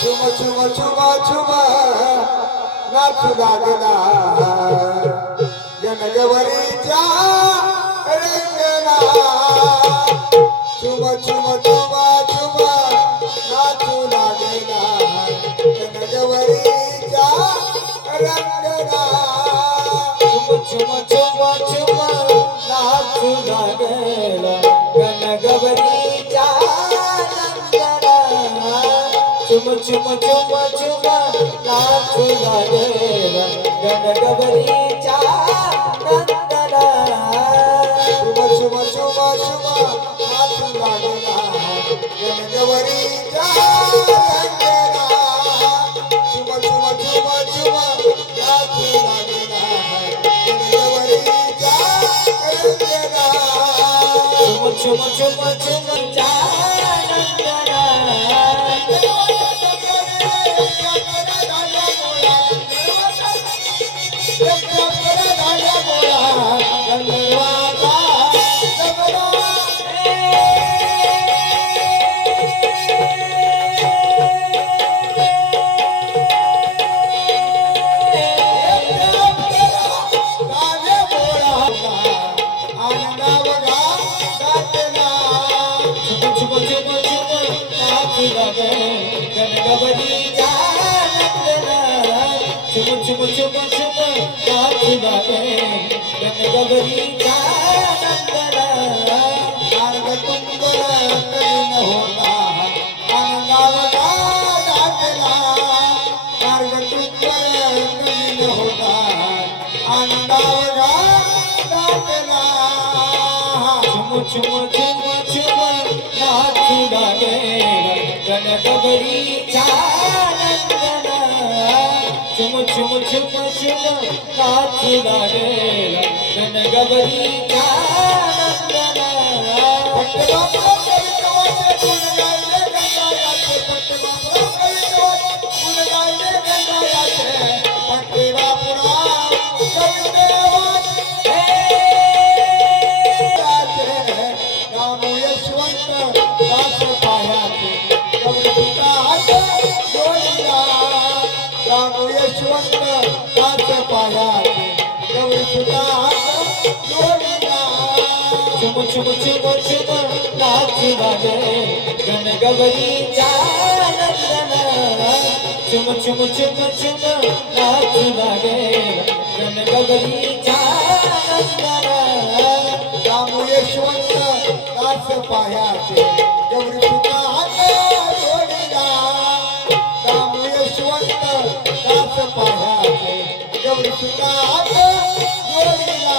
छुम छुम छुम छुम नाचू लागला जनगवरीच्या रंगना छुम छुम छुम छुम नाचू लागला जनगवरीच्या रंगना छुम छुम छुम नाचू लागला गणगवरीच्या रंगना छुम छुम छुम छुम नाचू लागला गणगवरीच्या रंगना छुम छुम छुम छुम नाचू लागला जनगवरीच्या रंगना छुम छुम छुम छुम नाचू लागला जनगवरीच्या रंगना छुम छुम छुम छुम छुम छुम नाचू लागे गणगवरीच्या रंगना छुम छुम छुम छुम नाचू लागे गणगवरीच्या रंगना यशवंत दास पायाचे गौरी सुता जोडीला छुम छुम छुम छुम नाचू लागे गणगवरीच्या रंगना छुम छुम छुम छुम नाचू लागे गणगवरीच्या रंगना रामू यशवंत दास पायाचे गौरी सुता जोडीला रामू यशवंत दास पायाचे गौरी सुता जोडीला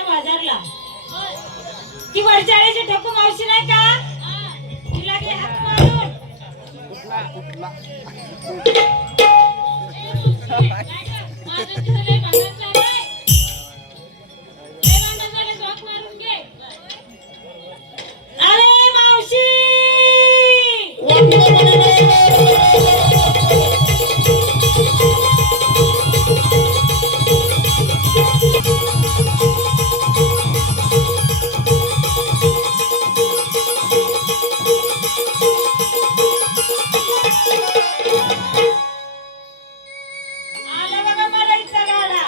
जायचं बाजारला. ती वरचाळीची ठोकू मावशी नाही का, तिला घे हात मारून. माझं तुझं लय भांडण चाललंय. लय भांडण झालं, झोप मारून घे. अरे मावशी, आला बघा मराईचा गाडा.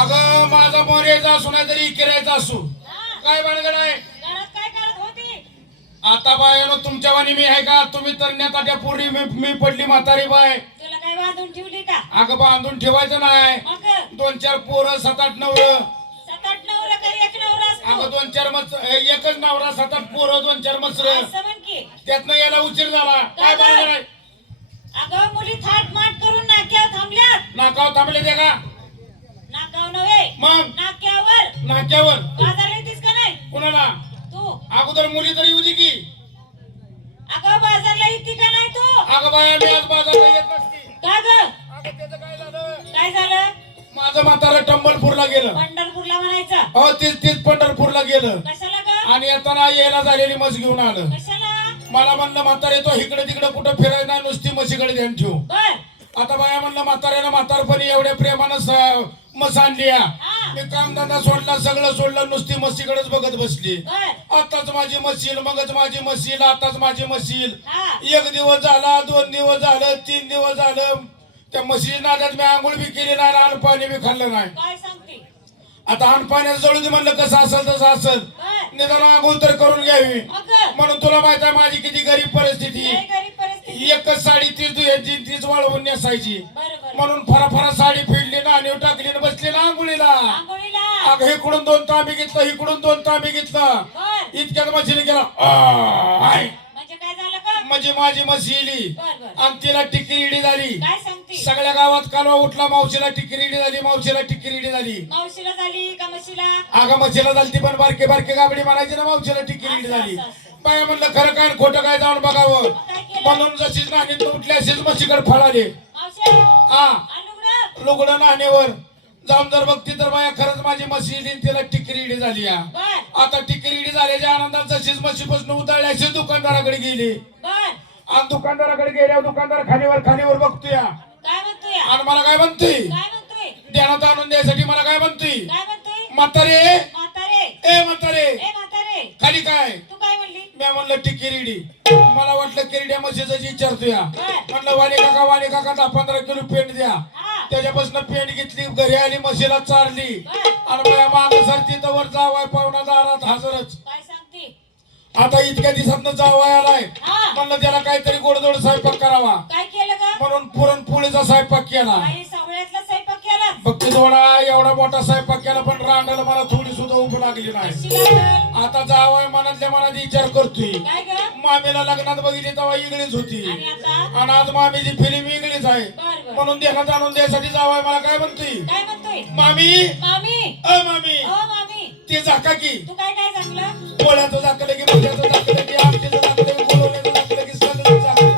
अगं माझा मोरेचा असू नाही तरी इकिरायचा असू, हा, काय भानगड आहे? घरात काय करत होती? आता बायानो तुमच्या वाणी मी आहे का? तुम्ही तरण्यात त्या पूर्वी मी पडली म्हातारी बाय. तुला काय बांधून ठेवली का? अगं बांधून ठेवायचं नाही. मग 2-4 पोरं 7-8 नवर. 7-8 नवरा का एक नवरा असतो? अगं 2-4 मच एकच नवरा 7-8 पोरं 2-4 मसर. असं म्हण की. त्यातनं यायला उशीर झाला, काय भानगड आहे? अगं मुली थाट माट करून नाक्यावर थांबल्यात. नाकाव थांबले ते का? नाकाव नव्हे, मग नाक्यावर. नाक्यावर बाजार येतीस का नाही कुणाला? तू? अगोदर मुली तरी होती की. अगं बाजारला येते का नाही तू? अगं बाया मी आज बाजारला येत नसती. का ग? अगं त्याचं काय झालं? काय झालं? माझं म्हातारं टंबलपूरला गेलं. पंढरपूरला म्हणायचं. हो तीच पंढरपूरला गेलं कशाला ग? आणि येताना यायला झालेली मस घेऊन आलं. कशाला? मला म्हणलं म्हातारे तो इकडे तिकडे कुठं फिरायला नाही, नुसती म्हशीकडे ध्यान ठेव. बर. आता बाया म्हणलं म्हाताऱ्यानं म्हातारपणी एवढ्या प्रेमानं मस आणली. हा. मी कामधंदा सोडला, सगळं सोडलं, नुसती म्हशीकडेच बघत बसली. बर. आताच माझी म्हशील, मगच माझी म्हशील, आताच माझी म्हशील. हा. 1 दिवस झाला, 2 दिवस झालं, 3 दिवस झालं, त्या म्हशीच्या नादात मी आंघोळ बी केली नाही आणि पाणी बी खाल्लं नाही. काय सांगते? आता अन्न पाण्यात जळू दे म्हणलं, कसं असेल तसं असेल, बर. निदान आंघोळ तर करून घ्यावी. मग म्हणून तुला माहित आहे माझी किती गरीब परिस्थिती. लय गरीब परिस्थिती. एकच साडी तीच वाळवून नेसायची. बरोबर. म्हणून फरा साडी फिरली ना, आणि टाकली ना, बसली ना आंघोळीला. आंघोळीला. अगं इकडून 2 तांबे घेतलं, इकडून 2 तांबे घेतलं. बर. इतक्यात मशीने गेला म्हणजे काय झालं का? म्हणजे माझी म्हशी येली बर बर. आणि तिला टिक्की इडी झाली. काय सांगते? सगळ्या गावात कालवा उठला, मावशीला टिक्की इडी झाली, मावशीला टिक्की इडी झाली. मावशीला झाली का म्हशीला? अगं म्हशीला झाली, ती पण बारके गाबडी म्हणायची ना, मावशीला टिक्की इडी झाली. बाय म्हणलं खरं काय आणि खोटं काय जाऊन बघावं. काय केलं? म्हणून जशीच नाणी उठली अशीच म्हशीकडे फळाले. मावशी, हा अनुग्रह. लुगडं नाण्यावर जाऊन जर बघती तर बाया खरंच माझी म्हशी येली आणि तिला टिक्की इडी झाली. बर. आता टिक्की इडी झाल्याच्या आनंदात जशीच म्हशीपासून उतरली अशीच दुकानदाराकडे गेली. बर. आणि दुकानदाराकडे गेल्यावर दुकानदार खालीवर बघतोय काय म्हणतोय? आणि मला काय म्हणतोय, काय म्हणतोय? ध्यानात आणून द्यायसाठी मला काय म्हणतोय, काय म्हणतोय? म्हातारे म्हातारे. ए म्हातारे ए म्हातारे. खाली काय? तू काय म्हणली? मी म्हणलं टिक्की रिडी. मला वाटलं किरड्या म्हशीचं विचारतोय. बर. म्हणलं वाणी काका 10-15 किलो पेंट द्या. हा. त्याच्यापासून पेंट घेतली, घरी आली, म्हशीला चारली बर. आणि माग सरती तर जावाय पाहुणा दारात हजरच. काय सांगते? आता इतक्या दिवसात जावाय आलाय, हा. म्हणलं त्याला काहीतरी गोडधोड स्वयंपाक करावा, काय केलं ग? म्हणून पुरणपोळीचा स्वयंपाक केला. बाई सवळ्यातला स्वयंपाक केला. भक्ती थोडा एवढा मोठा स्वयंपाक केला, पण रांडाला मला थोडी सुद्धा उभ लागली नाही. शिला. आता जावाय मनातल्या मनात विचार करतोय. काय ग? मामीला लग्नात बघितली तेव्हा इगळीच होती आणि आता? आणि आज मामीची फिल्म इगळीच आहे. बर बर. म्हणून ध्यानात आणून द्यायसाठी जावाय मला काय म्हणतोय, काय म्हणतोय? मामी मामी. मामी ओ मामी. ते झाका की तू काय काय सांगलं? पोळ्याचं झाकलं की मक्याचं झाकलं की आमटीचं झाकलं की बोलवण्याचं झाकलं की सगळं झाकलं.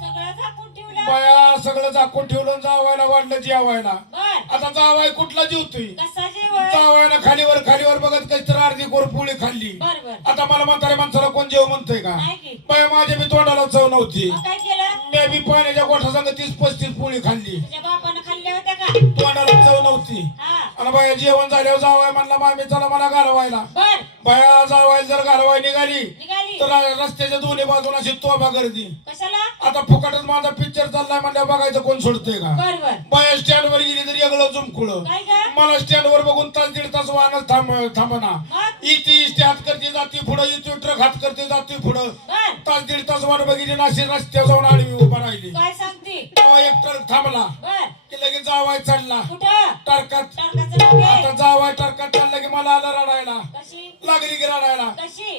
सगळं झाकून ठेवलं. बाया सगळं झाकून ठेवलं, जावायला वाढलं जेवायला. बर. आता जावाय कुठला जेवतोय, कसा जेवण? जावयानं खालीवर बघत काही तर अर्धी गोर पोळी खाल्ली. बर बर. आता मला म्हाताऱ्या माणसाला कोण जेव म्हणतोय का? नाही की. बाय माझ्या बी तोंडाला चव नव्हती. मग काय केलं? मी बी पाण्याच्या गोठा संग 30-35 पोळी खाल्ली, तुझ्या बापानं खाल्ल्या होत्या का? तोंडाला चव नव्हती. हा. आणि बाया जेवण झाल्यावर जावाय म्हणला मामी चला मला घालवायला. बर. बाया जावायला जर घालवाय निघाली निघाली. तर रस्त्याच्या दोन्ही बाजूला अशी तोबा गर्दी. कशाला? आता फुकटच माझा पिक्चर चाललाय म्हणल्यावर बघायचं कोण सोडतोय का? बर बर. बाया स्टँड वर गेली तरी एगळं जुमकुळ. काय ग? मला स्टँड वर बघून 1-1.5 तास वाहनच थांबना. मग? इथे इष्टे हात करते जाती पुढं, इथे ट्रक हात करते जाती पुढं. बर. 1-1.5 तास वाट बघितली ना, अशी रस्त्यावर जाऊन आडवी उभा राहिली. काय सांगते? तेव्हा एक ट्रक थांबला बर. की लगेच जावाय चढला कुठं? टरकात. टरकाचं नाव घे. आता जावाय टरकात चढला की मला आलं रडायला, कशी? लागली की रडायला. कशी?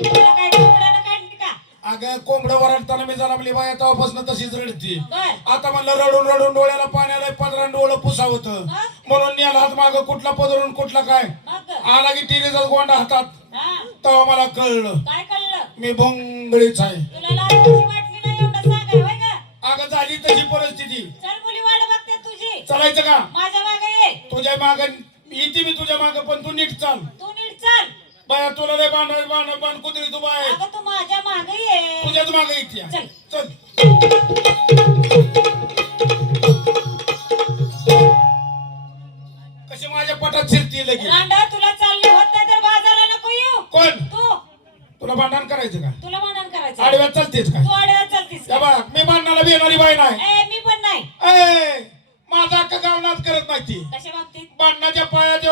तुला काय डोक्यानं काढली का? अगं कोंबडं वरडताना मी जन्मली बाया तेव्हापासून तशीच रडती बर आता म्हणलं रडून रडून डोळ्याला पाण्याला 15 डोळं पुसावत म्हणून नेला हात माग कुठला पदरून कुठला काय मग आला की टिरीचा गोंडा हातात हा तेव्हा मला कळलं काय कळलं मी भोंगळीच आहे तुला लाज कशी वाटली नाही एवढं सांगाय होय का अगं झाली तशी परिस्थिती चल मुली वाट बघते तुझी चालायचं का माझ्या मागे ये तुझ्या माग येते मी तुझ्या माग पण तू नीट चाल तू नीट चाल बाया तुला लय बाण कुत्री तू बाय अगं तू माझ्या मागे ये तुझ्याच माग येते चल. चल कशी माझ्या पटात शिरती लगी रांडा तुला चालले होत नाही तर बाजारला नको येऊ कोण तू तुला भांडण करायचं का तुला भांडण करायचं आडव्यात चालतेच काय तू आडव्यात चालतीस या बघ मी भांडणाला भेटणारी बाई नाही ए मी पण नाही ए, माझा अख्खा गावनाच करत नाही ती कशा बाबतीत भांडणाच्या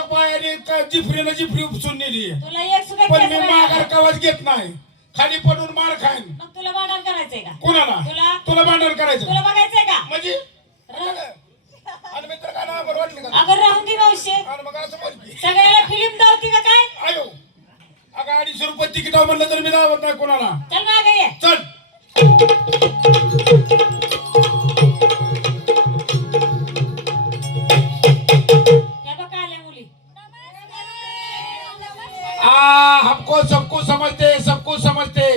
पायाने जिफरीनं जिफरी उपसून नेली तुला एक सुद्धा पण केस मी नाही माघार आला. कवाच घेत नाही खाली पडून मार खाईन मग तुला भांडण करायचंय का कोणाला तुला तुला भांडण करायचं तुला बघायचंय का म्हणजे आणि मित्र काय ना बरं वाटलं का अगं राहून दे मावशी आणि मग असं बोल की, सगळ्याला फिल्म दावती का काय आयो अगं 250 रुपये तिकीट म्हणलं तर मी दावत नाही कोणाला चल मागे ये चल या बघ आल्या मुली हमको सबको समझते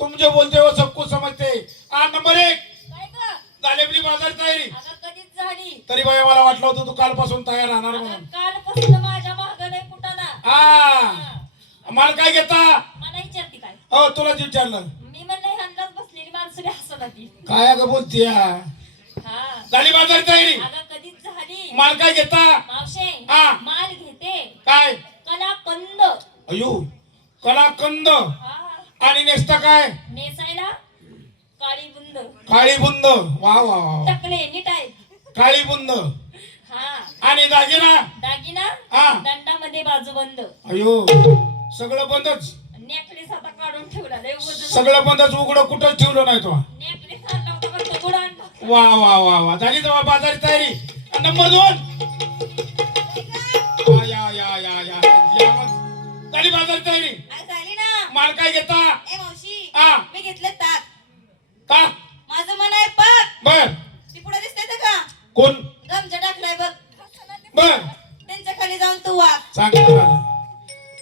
तुम जो बोलते हो सबको समझते नंबर 1 काय ग झालेबरी बाजार तयारी अगं कधीच झाली तरी बाई मला वाटलं होतं तू कालपासून तयार राहणार म्हणून कालपासून माझ्या मागं नाही कुठाना मला काय घेता मला विचारती काय हो तुला विचारलं मी म्हणलं अंदाज बसलेली माणसं हसत होती काय अगं बोलते हा झाली बाजार तयारी अगं कधीच झाली माल काय घेता मावशे हा. माल घेते काय कलाकंद अयो कलाकंद हा आणि नेसता काय नेसायला काळी बुंद काळी बुंद वा वा वा टकले नीट आहे काळी बुंद हा आणि दागिना दागिना हा. दंडामध्ये बाजूबंद अयो सगळं बंदच नेकलेस आता काढून ठेवला लय वजन सगळं बंदच उघडं कुठंच ठेवलं नाही तो नेकलेस आणला होता पण तो बुडान टाकला. वा वा वा वा झाली तेव्हा बाजारी तयारी नंबर 2 या मग. झाली बाजारी तयारी आज झाली ना माल काय घेता ए मावशी हा. मी घेतलं ताक का माझं मन आहे पाक बर ती पुढे दिसते का कोण गमजा टाकलाय बघ बर त्यांच्या खाली जाऊन तू वाग चांगलं झालं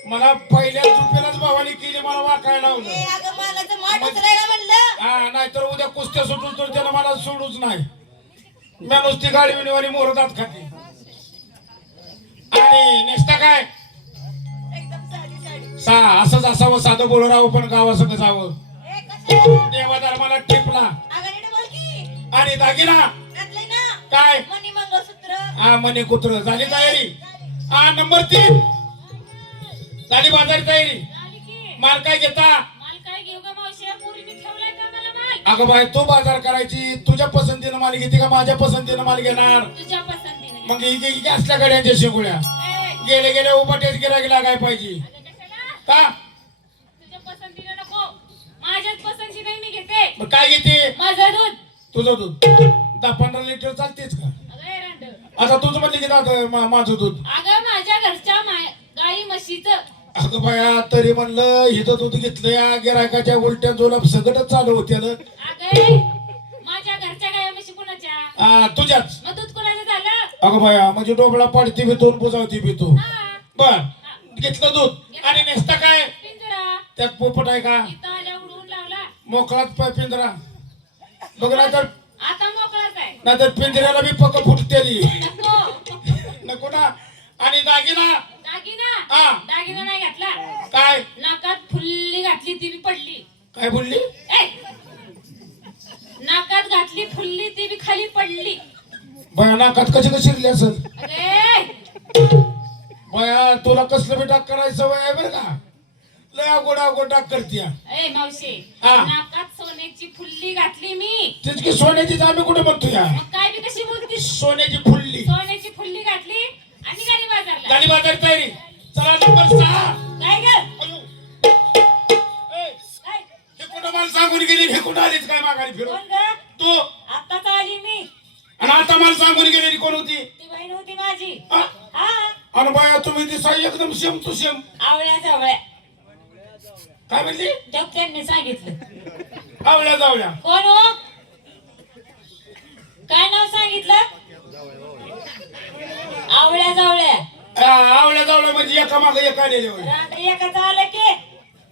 मला पहिल्या चुकीलाच भावानी केली मला वाकायला ए लावलं अगं मालाचं माठ उचलायला म्हणलं हा नाहीतर उद्या कुस्त्या सुटून तर त्याला मला सोडूच नाही मी नुसती गाडी विणीवारी मोरदात खाते आणि नेसता काय एकदम साधी साडी असंच असावं साधं बोलू राहावं पण गावासंग जावं ए कशाला देवा धर्माला टिपला अगं नीट बोल की आणि दागिना घातलंय ना काय मणी मंगळसूत्र मने कुत्र झाली तयारी नंबर 3 झाली बाजारी तयारी झाली की माल काय घेता माल काय घेऊ का मावशी पुरीने ठेवलाय का मला माल अगं बाय तू बाजार करायची तुझ्या पसंतीनं माल घेते का माझ्या पसंतीनं माल घेणार तुझ्या पसंतीने मग ही असल्या गाड्यांच्या शेंगुळ्या ए, गेले गेले उपाटेच गिरागी लागाय पाहिजे अगं कशाला का तुझ्या पसंतीने नको माझ्याच पसंतीने मी घेते मग काय घेते माझं दूध तुझं दूध 10-15 लिटर चालतेच का अगं ए रांड आता तुझं म्हणले की माझं दूध अगं माझ्या घरच्या गाई म्हशीचं अगं बाया तरी म्हणलं हिथं दूध घेतलं या गिरायकाच्या उलट्या जोलाब सगळंच चालू होत्या अगं माझ्या घरच्या गाई म्हशी कुणाच्या तुझ्याच मग दूध कुणाचं झालं अगं बाया म्हणजे डोबळा पाडती बितून बुजावती बितू हा बर घेतलं दूध आणि नेसता काय पिंजरा त्यात पोपट आहे का इथं आल्या उडवून लावला मोकळाच पिंजरा बघ नाहीतर आता मोकळाच आहे नाहीतर पिंजऱ्याला बी पक फुटतेली नको नको ना आणि दागिना दागिना दागिना नाही घातला काय नाकात फुल्ली घातली ती बी पडली काय बोलली ए नाकात घातली फुल्ली ती बी खाली पडली बया नाकात कशी कशी शिरली असेल अरे बया तुला कसलं बी डाक करायचं सवय आहे बरं का लय अवघड डाक करतीया ए मावशी हा. नाकात सोन्याची फुल्ली घातली मी तेच की सोन्याची आम्ही कुठे म्हणतो या मग काय बी कशी बोलतीस सोन्याची फुलली सोन्याची फुल्ली घातली आणि गाडी बाजारला गाडी बाजार तयारी चला नंबर 6 काय ग काय हे कुठं मला सांगून गेली हे कुठं आलीच काय माघारी फिरून कोण ग तू आत्ताच आली मी आणि आता मला सांगून गेलेली कोण होती ती बहीण होती माझी हा? हा आणि बाया तुम्ही दिसा एकदम शेम तू शेम आवळ्या जवळ्या काय म्हणली जग त्यांनी सांगितलं आवळ्या जावळ्या कोण हो? काय नाव सांगितलं? आवळ्या जावळ्या. आवळ्या जावळ्या म्हणजे एका मागे एका आलेले होय. रात्री एकाच आलं की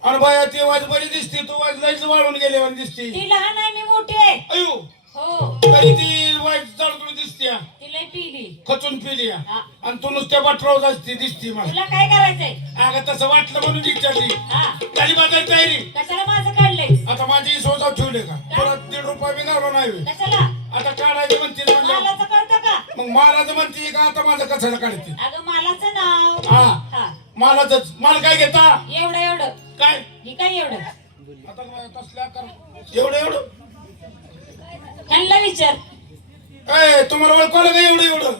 आणि बाया ती वाज बरी दिसते तू वाज लयच वाळून गेले दिसते ती लहान आहे मी मोठी आहे. अयो हो तरी ती वाईट चढकडून दिसते ती लय पिली. खचून पिली हा. आणि तू नुसत्या बटराव असते दिसते मला तुला काय करायचंय? अगं तसं वाटलं म्हणून विचारली हा झाली माझी तयारी कशाला माझं काढलंय? आता माझी सोजाव ठेवले का परत 1.5 रुपये बी घालवा नाही होय. कशाला? आता काढायचं म्हणते म्हणजे मालाचं करतो का? मग महाराज म्हणते का आता माझं कशाला काढते अगं मालाचं नाव. हा हा मालाच माल काय घेता एवढं काय ही काय एवढं? आता काय तसल्या कर एवढं ह्यांना विचार. ए तुम्हाला ओळखलं का एवढं एवढं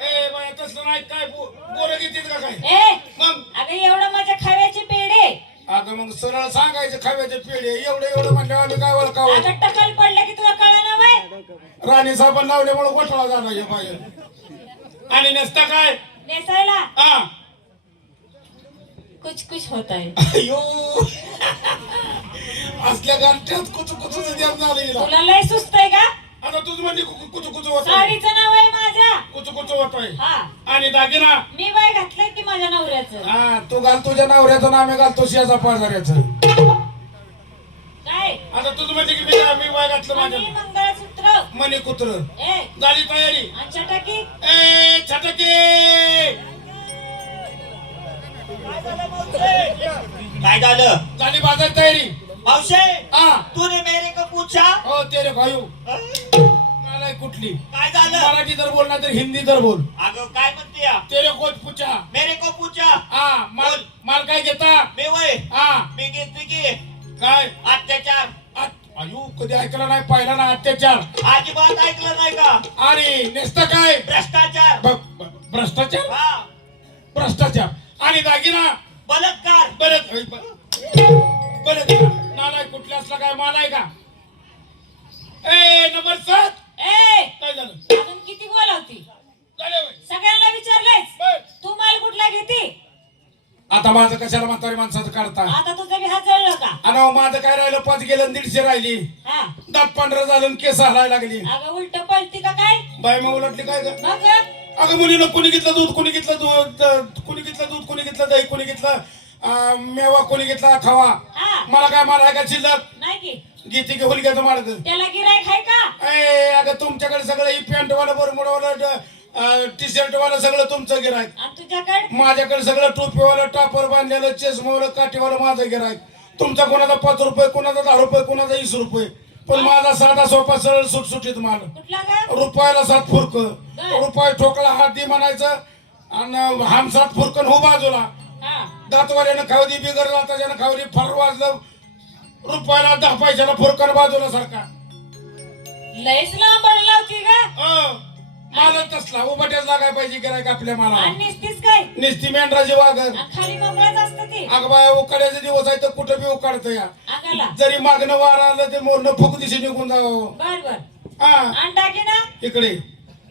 ए बाया तसलं नाही काय बोरं घेतील का काय ए मग अगं एवढं माझ्या खाव्याचे पेढे. अगं मग सरळ सांगायचं खाव्याचे पेढे एवढं म्हणलं आम्ही काय ओळखावं अगं टकल पडलं की तुला कळणार बाय. राणी साबण लावल्यामुळे गोठळा झाला हे बाहेर आणि नसता काय नेसायला हा कुछ होत आहे. अयो असल्या गाठ्यात कुचू झाले तुला लय सुस्त आहे का? आता तुझ म्हणजे कुचू होत साडीचं नाव आहे माझ्या. कुचू होत आहे हा आणि दागिना मी बाय घातलंय की माझ्या नवऱ्याचं. हा तू घाल तुझ्या नवऱ्याचं नाव मी घालतो शेजा पाजाऱ्याचं काय? आता तुझ म्हणजे की मी वाय घातलं माझ्या मणी, मंगळसूत्र. मनी कुत्र ए झाली तयारी आणि चटाकी. ए छटके काय झालं झाली बाजार तयारी मावशे हा तूने मेरे को पूछा हो तेरे भाऊ मला कुठली काय झालं मराठी तर बोल नाही तर हिंदी तर बोल अगं काय म्हणते या? तेरे कोच पूछा मेरे को पूछा हा माल माल काय घेता मी वय हा मी घेतली की काय अत्याचार. अयो कधी ऐकलं नाही पाहिला ना अत्याचार अजिबात ऐकलं नाही का? आणि नेसतं काय भ्रष्टाचार. भ्रष्टाचार हा भ्रष्टाचार आणि दागिना बलात्कार. बरं नालाय कुठल्या असला काय माल आहे का ए नंबर 7 ए काय झालं अजून किती बोलावती? झालं होय. सगळ्यांना विचारलंयस बर. तू माल कुठला घेते? आता माझं कशाला म्हातारी माणसाचं काढता आता तुझं बी हात जळलं का? आणि माझं काय राहिलं 5 गेलं 150 राहिली हा दात पांढरं झालं आणि केस हलायला लागली अगं उलट पळती का काय? बाई मग उलटली काय ग मग अगं मुलीनं कोणी घेतलं दूध कोणी घेतलं कोणी घेतलं दही कोणी घेतलं मेवा कोणी घेतला खावा हा मला काय माल आहे का शिल्लक नाही की गीती घेऊन घ्यायचं मार्ग त्याला गिरायक आहे का? ए अगं तुमच्याकडे सगळं ही पॅन्ट वाला बरमुडवाला टी शर्ट वाला सगळं तुमचं गिरायक आणि तुझ्याकडे माझ्याकडे सगळं टोपीवाला टापर बांधलेलं चष्मावाला काठीवाला माझं गिरायक तुमचा कोणाचा 5 रुपये कोणाचा 10 रुपये कोणाचा 20 रुपये पण माझा साधा सोपा सरळ सुटसुटीत माल कुठला का? रुपयाला 7 फुरक रुपये ठोकला हात दे म्हणायचं आणि हम 7 फुरकन हो बाजूला हा दातवाल्यानं खावदी बिगर दाताच्यानं खावदी फार वाजलं रुपयाला 10 पैशाला फुरकन बाजूला सारखा लयच लांब लावती का? मालच तसला उभट्याच लागाय पाहिजे गिरायक आपल्या मला आणि निसतीस काय? निस्ती मेंढराची वागर आणि खाली मोकळाच असतं ती अगबाय उकाड्याचे दिवस आहे तर कुठं बी उकाडतं या अंगाला. जरी मागणं वार आलं ते मोरनं फुक दिशी निघून जावं बर बर हा आणि दागिना इकडे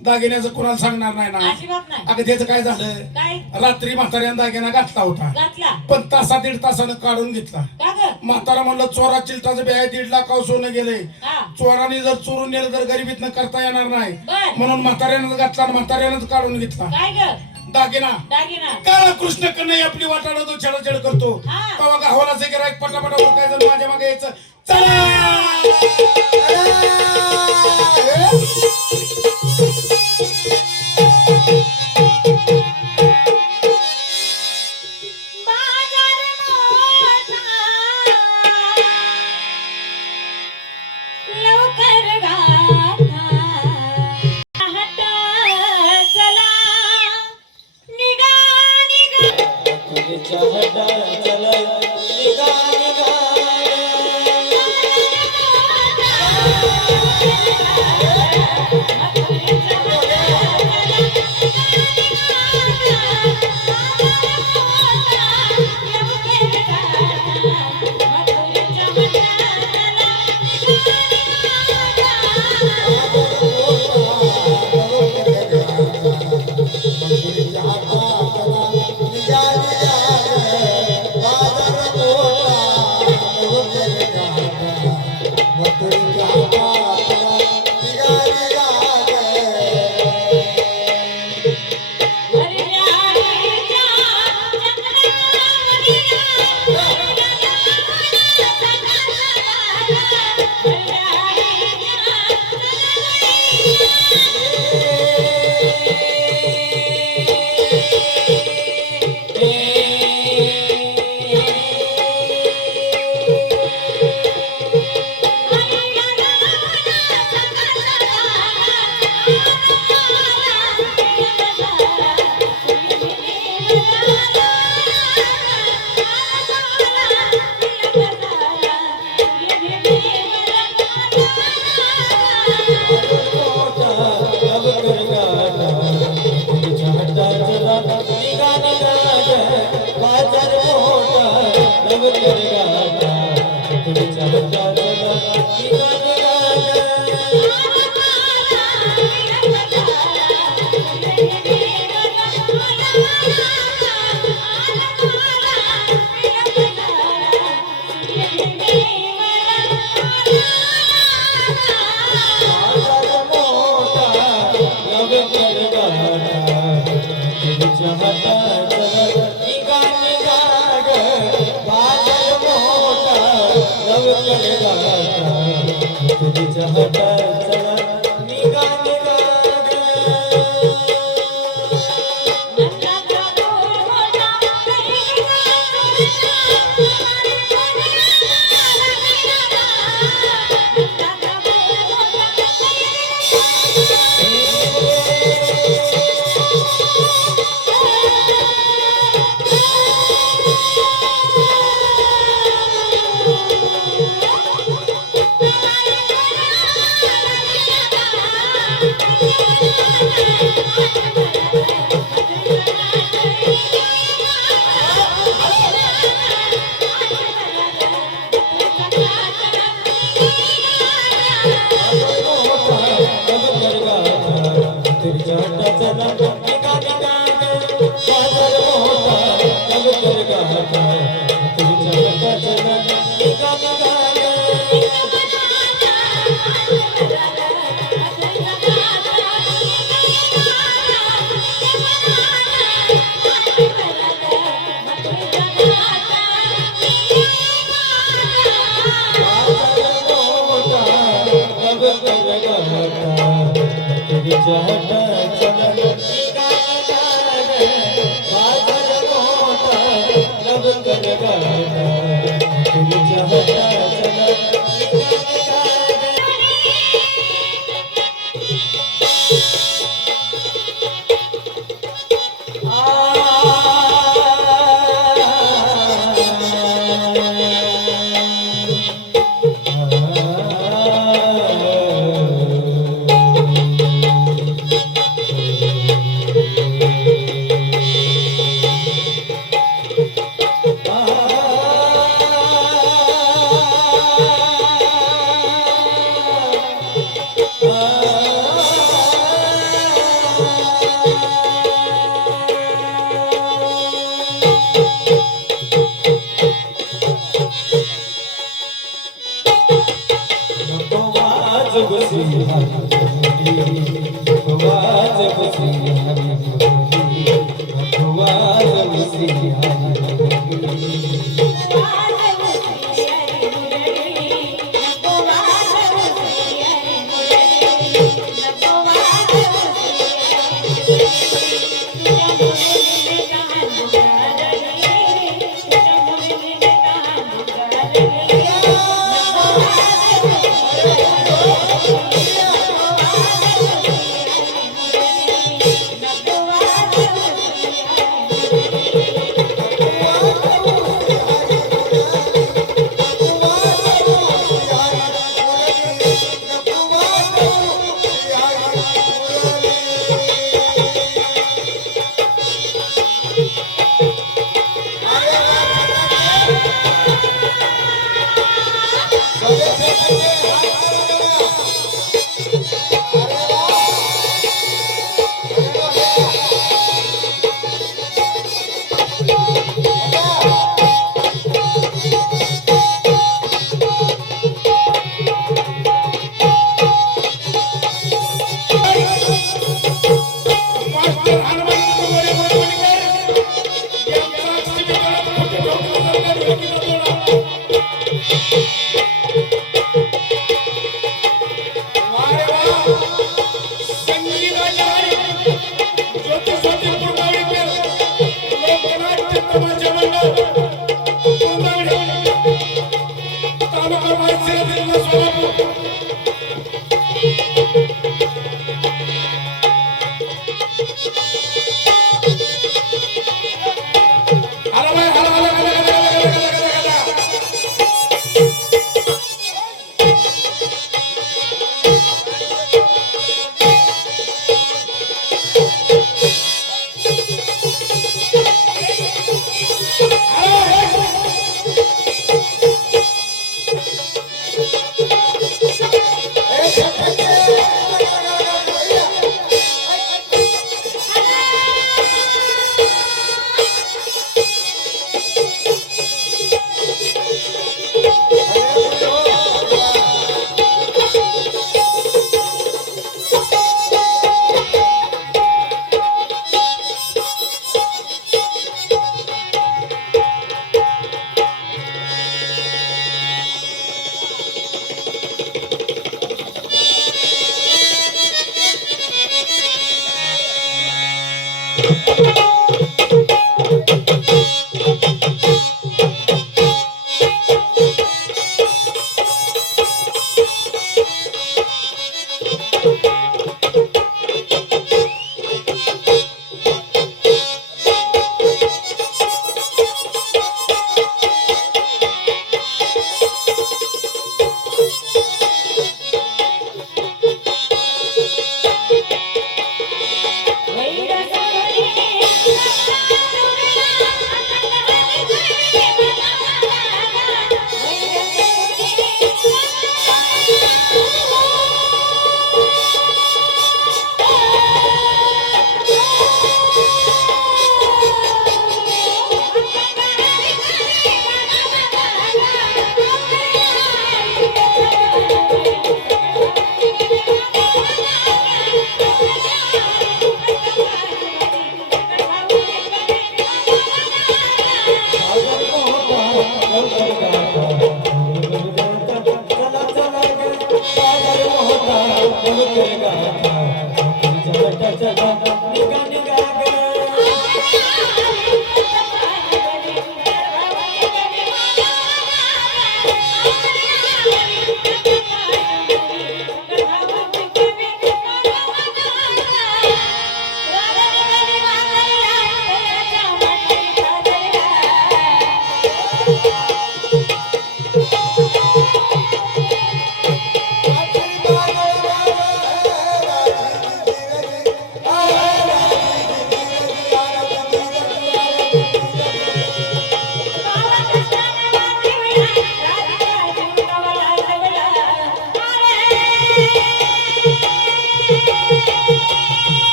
दागिन्याचं कोणाला सांगणार नाही ना अजिबात नाही. अगं त्याचं काय झालं काय रात्री म्हाताऱ्यानं दागिना घातला होता घातला पण तासा 1.5 तासानं काढून घेतला का ग? म्हातारा म्हणलं चोरा चिलटाचं बी आहे 1.5 लाख सोनं गेले हा चोराने जर चोरून नेलं तर गरिबीतनं करता येणार नाही बर म्हणून म्हाताऱ्यानं घातला आणि म्हाताऱ्यानंच काढून घेतला काय ग? दागिना दागिना काळा कृष्ण कन्हई आपली वाटाडा तो छेडाछेड करतो हा. तेव्हा गावाला से गिरायक पटापटा ओळखायचं माझ्या मागे यायचं चला बाजार मोठा लवकर गाथा हट चला निघा निघा कर गाता तुझ्या हाताचा निगा निगा ग बाजार मोठा लव कर गाता तुझ्या हाताचा निगा निगा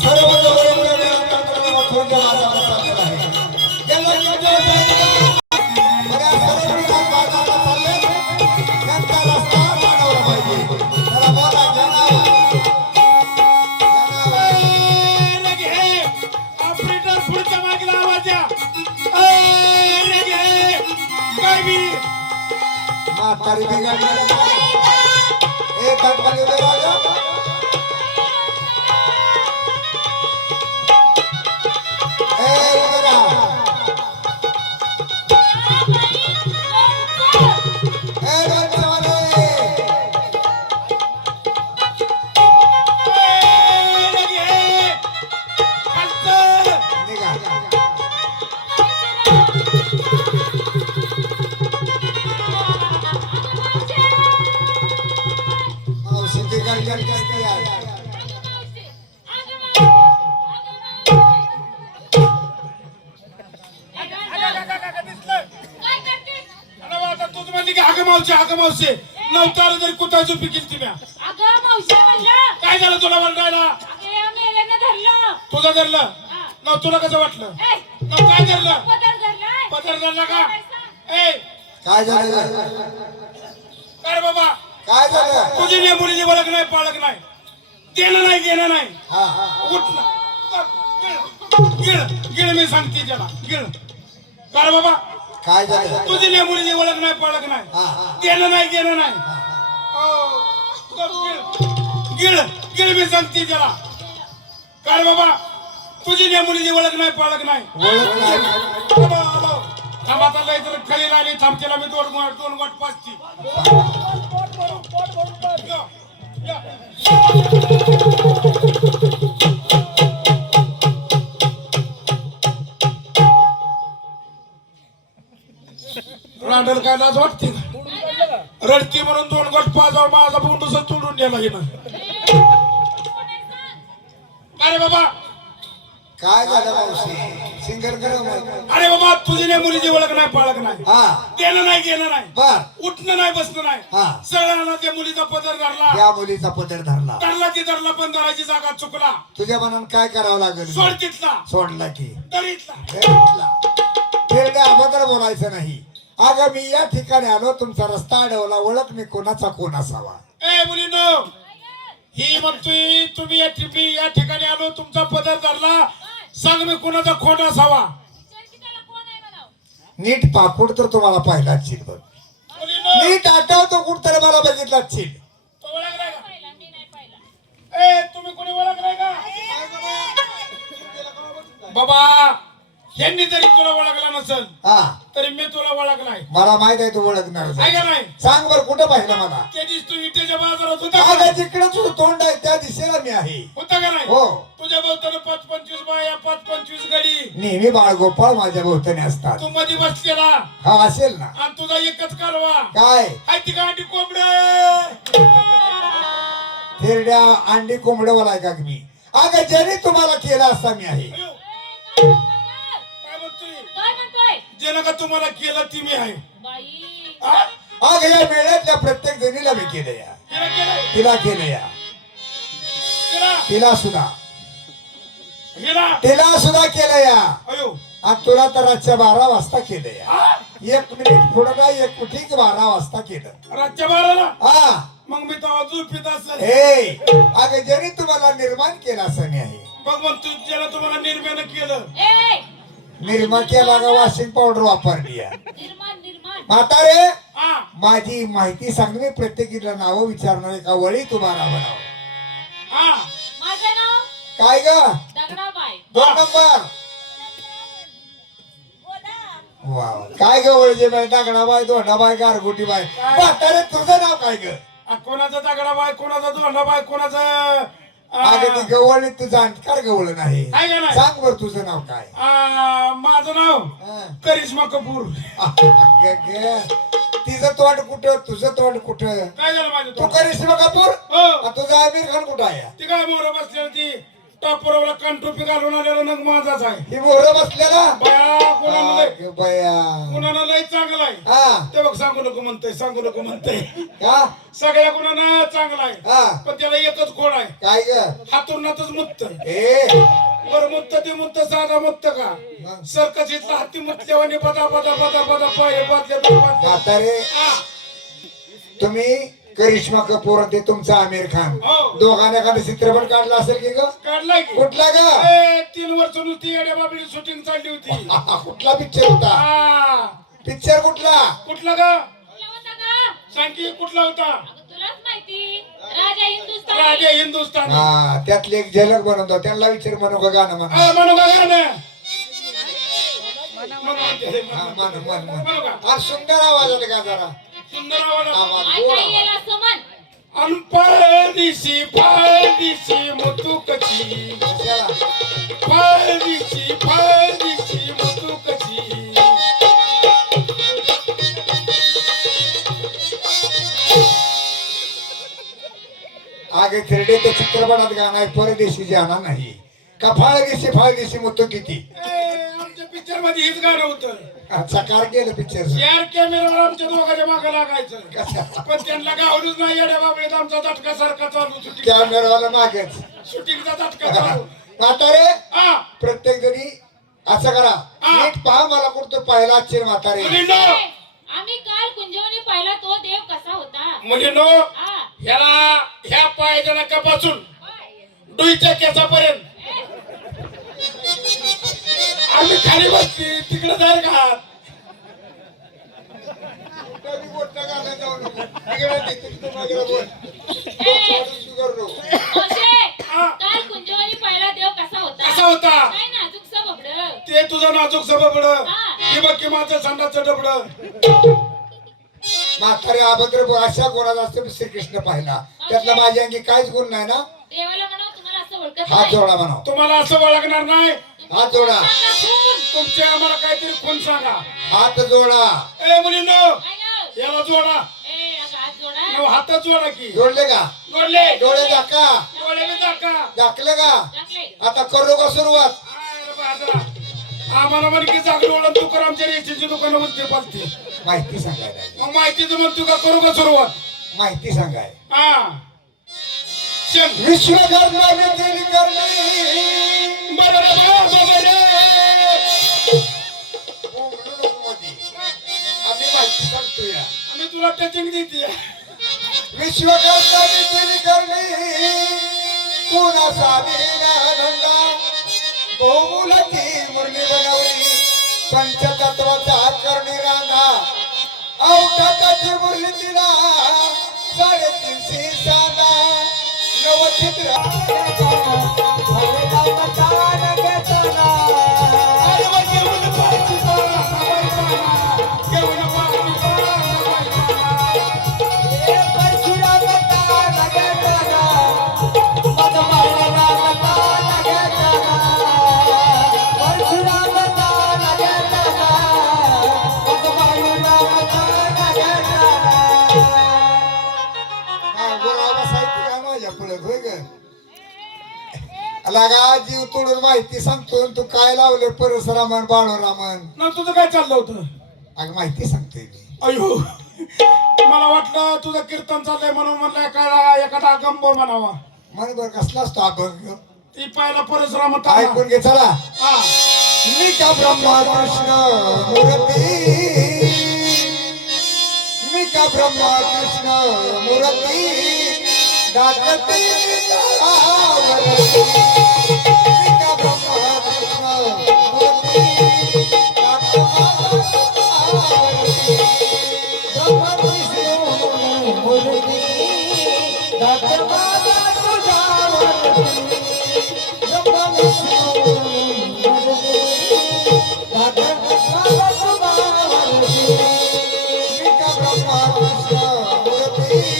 सर्व मथुरच्या मार्गावर चाललेला आहे. गेल्या किती दिवस झाले बऱ्याच सर्वांना बाजारात चालले. त्यांचा रस्ता बनवला पाहिजे. त्याला बोला ऑपरेटर पुढच्या मागला आवाज द्या. म्हातारी बिघडली एक खाली उभे राहा. मावशी नवतार जरी कुठं झोपी केली तुम्ही अगं मावशी म्हणलं काय झालं तुला वरडायला? अगं या मेल्यानं धरलं. तुझं धरलं हा. नव तुला कसं वाटलं? ए, नव काय धरलं? पदर धरलाय. पदर धरला का? ए काय झालं काय बाबा काय झालं तुझी ने मुलीची ओळख नाही पाळख नाही देणं नाही घेणं नाही हा उठ ना. गिळ गिळ मी सांगते त्याला गिळ काय बाबा काय झालं तुझी ने मुलीची ओळख नाही पाळख नाही हा देणं नाही घेणं नाही गिळ गिळ मी सांगते त्याला काय बाबा तुझी ने मुलीची ओळख नाही पाळख नाही ओळख नाही थांब आता लय तर खाली राहिली थांब त्याला मी दोन गोट पाचती रांडल काय लाज वाटते रडती म्हणून दोन गोट पाजाव माझा बोंडूस तोडून द्यायला गेला अरे बाबा काय झालं मावशी सिंगर करा मग. अरे बाबा तुझी नाही मुलीची ओळख नाही पाळख नाही हा देणं नाही घेणं नाही बर उठणं नाही बसणं नाही हा. सगळ्यांना त्या मुलीचा पदर धरला त्या मुलीचा पदर धरला धरला की धरला पण धरायची जागा चुकला तुझ्या मनात काय करावं लागेल सोड तिथला सोडला की दरीतला फिरण्या अगोदर बोलायचं नाही. अगं मी या ठिकाणी आलो तुमचा रस्ता अडवला ओळख मी कोणाचा कोण असावा. ए मुलीनो ही म्हणतोय तुम्ही या ठिकाणी आलो तुमचा पदर धरला सांग मी कोणाचा खोट असावा. विचार की त्याला कोण आहे म्हणावं. नीट पापूड तर तुम्हाला पाहिलाच चिल बघ. मुलीनो नीट आठवतो कुठतरी मला बघितलाच चिल. तो ओळखलाय का? पाहिला मी नाही पाहिला. ए तुम्ही कोणी ओळखलाय का बाबा यांनी जरी तुला ओळखला नसेल हा तरी मी तुला ओळखलाय मला माहित आहे तू ओळखणार आहे का नाही. सांग बर कुठं पाहिलं मला. त्या दिवशी तू विटेच्या बाजारात होता का? अगं जिकडे तुझं तोंड आहे त्या दिशेला मी आहे. होता का नाही हो तुझ्या भोवतानं 5-25 बाया 5-25 गडी नेहमी बाळगोपाळ माझ्या भोवताने असतात. तू मध्ये बसलेला हा असेल ना. आणि तुझा एकच कालवा काय हाय ती गाडी कोंबडे थेरड्या अंडी कोंबडं बोलाय का मी. अगं ज्याने तुम्हाला केला असा मी आहे. अयो, काय म्हणतोय काय म्हणतोय ज्यानं का तुम्हाला केलं ती मी आहे. बाई. हा? अगं या मेळ्यातल्या प्रत्येक जणीला मी केलं या. केलं केलं तिला केलं या. केलं तिला सुद्धा केलं तिला सुद्धा केलं या. अयो आणि तुला तर रातच्या 12 वाजता केलं या. हा? 1 मिनिट पुढं नाही 1 ठीक 12 वाजता केलं. रातच्या 12ला हा मग मी तेव्हा झोपीत असेल. हे अगं ज्याने तुम्हाला निर्माण केला असं मी आहे. मग तू ज्यानं तुम्हाला निर्माण केलं ए निर्माण केला का वॉशिंग पावडर वापरली या. निर्माण निर्माण. म्हातारे हा माझी माहिती सांग मी प्रत्येकीला नावं विचारणार आहे का वळी तुम्हाला म्हणावं. हा माझं नाव काय ग दगडाबाई. 2 नंबर वाव काय ग वळजे बाई दगडाबाई दोंडाबाई गारगोटी बाई. म्हातारे तुझं नाव काय ग. कोणाचा दगडा बाय कोणाचा दोंडा बाय कोणाचा अगं ती गवळणी तुझं अंतकार गवळ नाही. आहे का नाही? सांग बर तुझं नाव काय. माझं नाव हा. करिश्मा कपूर. तिचं तोंड कुठं तुझं तोंड कुठं. काय झालं माझं तू तोंड? करिश्मा कपूर हो आणि तुझा आमिर खान कुठं आहे. ती काय मोर बसलेली ती टापरवला कानटोपी घालून आलेला नग माझाच आहे. ही मोर बसलेला बया कोणाला लय अगं बया कोणाला लय चांगला आहे. हा ते बघ सांगू नको म्हणतंय सांगू नको म्हणतंय. का सगळ्या गुणांना चांगला आहे हा पण त्याला एकच खोड आहे काय ग हातूनातच मुक्त. ए बरं मुक्त ते मुक्त साधा मुक्त का सर्कस इथला हत्ती मुतल्यावानी बदा बदा बदा बदा पाय बादल्या म्हातारे तुम्ही करिश्मा कपूर आणि ते तुमचा आमिर खान हो. दोघांना एखादं चित्रपट काढला असेल की ग. काढलाय की कुठला ग 3 वर्ष नुसती येड्या बाबडी शूटिंग चालली होती. कुठला पिक्चर होता. हा. पिक्चर कुठला. कुठला ग कुठला होता का. सांग की कुठला होता. अगं तुलाच माहिती. राजा हिंदुस्तानी. राजा हिंदुस्तानी. हा त्यातली एक झलक बनवतो त्यांना विचार म्हणू का गाणं म्हणा. म्हणू का गाणं हा, म्हण म्हण म्हण म्हणू का आज सुंदर आवाज आला का जरा. सुंदर आवाज आवाज ऐका गोड येईल आवाज. असं म्हण. पायदिशी मुतुकची कशाला? पायदिशी मुतुकची आगे थिरडे ते चित्रपटात गाणं आहे परदेशी जाना नाही का फाळदिशी मुतो किती. आमच्या पिक्चर मध्ये हेच गाणं होतं. सकार केलं पिक्चर. चार कॅमेरावर आमच्या दोघांच्या मागे लागायचं कशा पण त्यांना गावलंच नाही येड्या बाबळीत आमचा झटका सारखा चालू शूटिंग कॅमेरावाला मागेच. शूटिंगचा झटका चालू. म्हातारे हा प्रत्येक जणी असं करा हा. नीट पहा मला कुठं पाहिला असेल म्हातारे. मुलींनो आम्ही काल कुंजवनी पाहिला तो देव कसा होता. मुलींनो हा. ह्याला ह्या पायजनकापासून डुईच्या केसापर्यंत आम्ही खाली बसली तिकडे जाईल का मावशे, काल कुंजवनी पाहिला देव कसा होता. कसा होता काय नाजूकसा बबडं. ते तुझं नाजूक सबबड हा. हे बघ की माझं संडाचं डबड. म्हातारे अभद्र अशा गुणाचा असतो श्रीकृष्ण पाहिला त्यातला माझ्या अंगी काहीच गुण नाही ना. देवाला म्हणावं तुम्हाला असं ओळखत हात नाही. जोडा म्हणाव. तुम्हाला असं ओळखणार नाही. हात जोडा. सांगा खून. तुमचे आम्हाला काहीतरी खून सांगा. हात जोडा. ए मुलींनो काय गं? याला जोडा. ए, अगं हात जोडा. नव हातच जोडा की जोडले का जोडले डोळे दाखा डोळे बी दाखा. दाखले का टाकले. आता करू का सुरुवात. हाय रे बाजरा. आम्हाला म्हण की जागडी ओळख तुकारामच्या रेषेची दुकानं उलटी पालती. माहिती सांगायला मग माहितीचं मग तुका करू का सुरुवात? माहिती सांगाय हा शेण. विश्वकर्मा नितीन करणी बरं रे बाबा, बरं रे. आम्ही माहिती सांगतोय आम्ही तुला टचिंग देते. विश्वकर्मा नितीन करणी कुणाचा देना धंदा बहुमुलाची मुरली बनवली पंचतत्वाचा करणी रांधा अवघाताची मुरली तिला 350 साधा नवचित्र लागा जीव तोडून माहिती सांगतो तू काय लावले परशुरामन बाळूरामन ना तुझं काय चाललं होतं? अग माहिती सांगतोय मी अयो मला वाटलं तुझं कीर्तन चाललंय म्हणून म्हणलं एखादा गंभीर म्हणावा. मन बर कसला असतो अभंग ती पहिला परशुराम ऐकून घे चला. हा मी का ब्रह्मा कृष्ण मूर्ती मी का ब्रह्मा कृष्ण मूर्ती दाटती आवरती. मी का ब्रह्मा कृष्ण मूर्ती दाटती आवरती. ब्रह्मा कृष्ण मूर्ती दाटती ब्रह्मा विष्णू मूर्ती दाटती मी का ब्रह्मा कृष्ण मूर्ती दाटती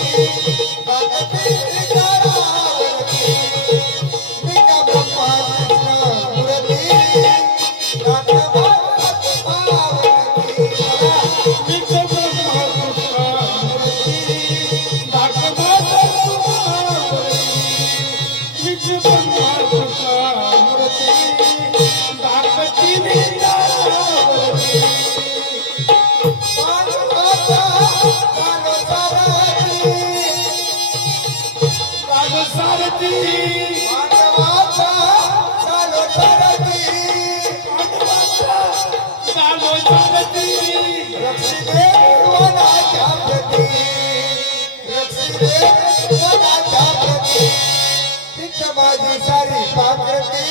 माझी सारी पाकृती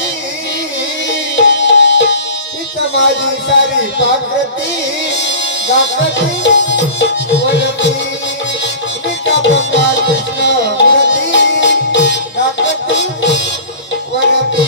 माझी सारी पाकृती जागृती वरती मी का ब्रह्मा कृष्ण मूर्ती जागृती वरती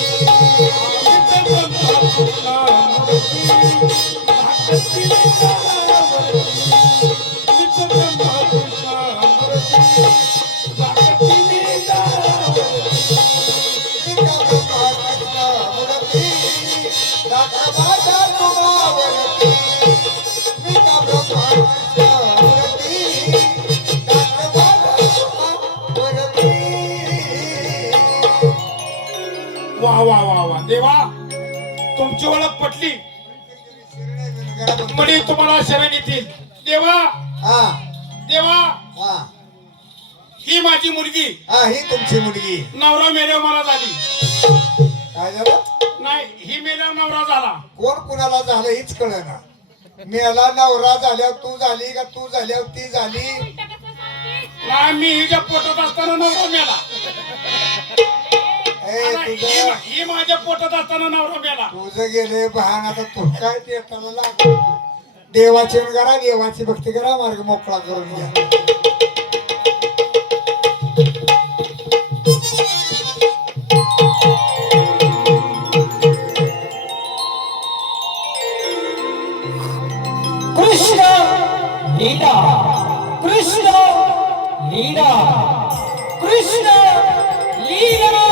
वा वा वा वा देवा तुमची ओळख पटली म्हणे तुम्हाला शरण येतील. देवा हा देवा हा ही माझी मुलगी हा ही तुमची मुलगी. नवरा मेल्यावर मला झाली. काय झालं? नाही ही मेल्यावर नवरा झाला. कोण कुणाला झालं हीच कळना. मेला नवरा झाल्यावर तू झाली का तू झाल्यावर ती झाली. उलटं कसं सांगतेस? नाही मी हिच्या पोटात असताना नवरा मेला. ए आणि तुझं ही माझ्या पोटात असताना नवरा मेला. तुझं गेले बहान आता तू काय ते लाग. देवाची करा देवाची भक्ती करा मार्ग मोकळा करून घ्या. कृष्ण लीला कृष्ण लीला कृष्ण लीला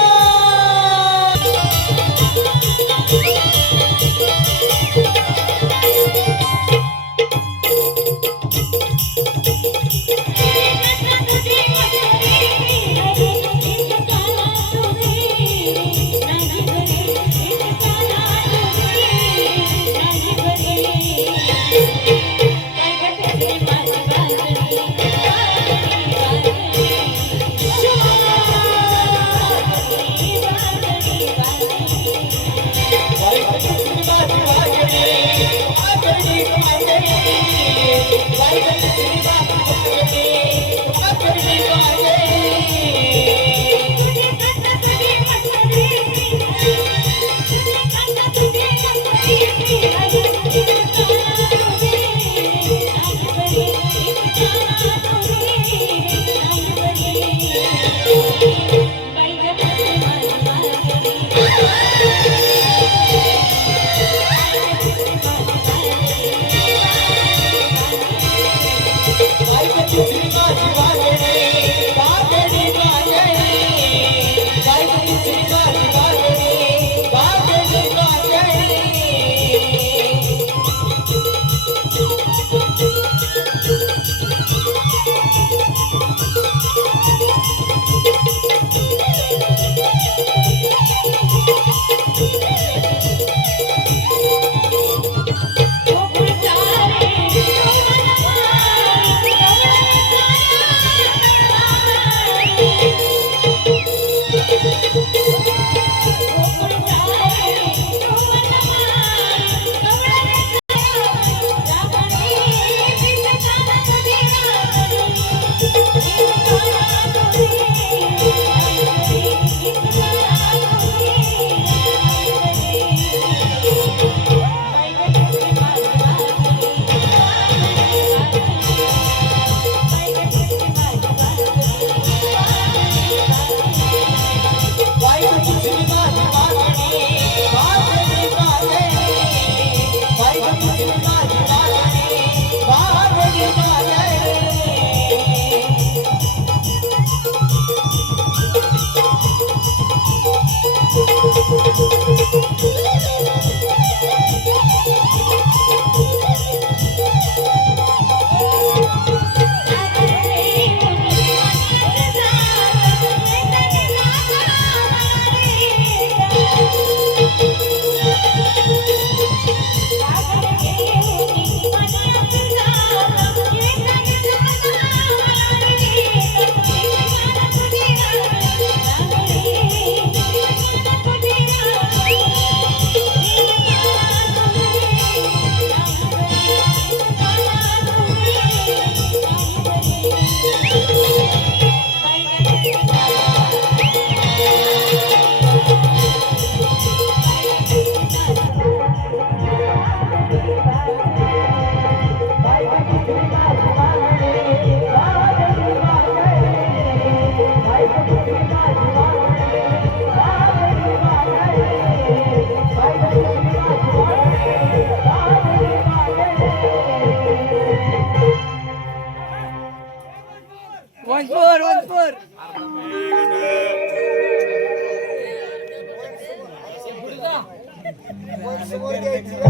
समोर घ्यायची का?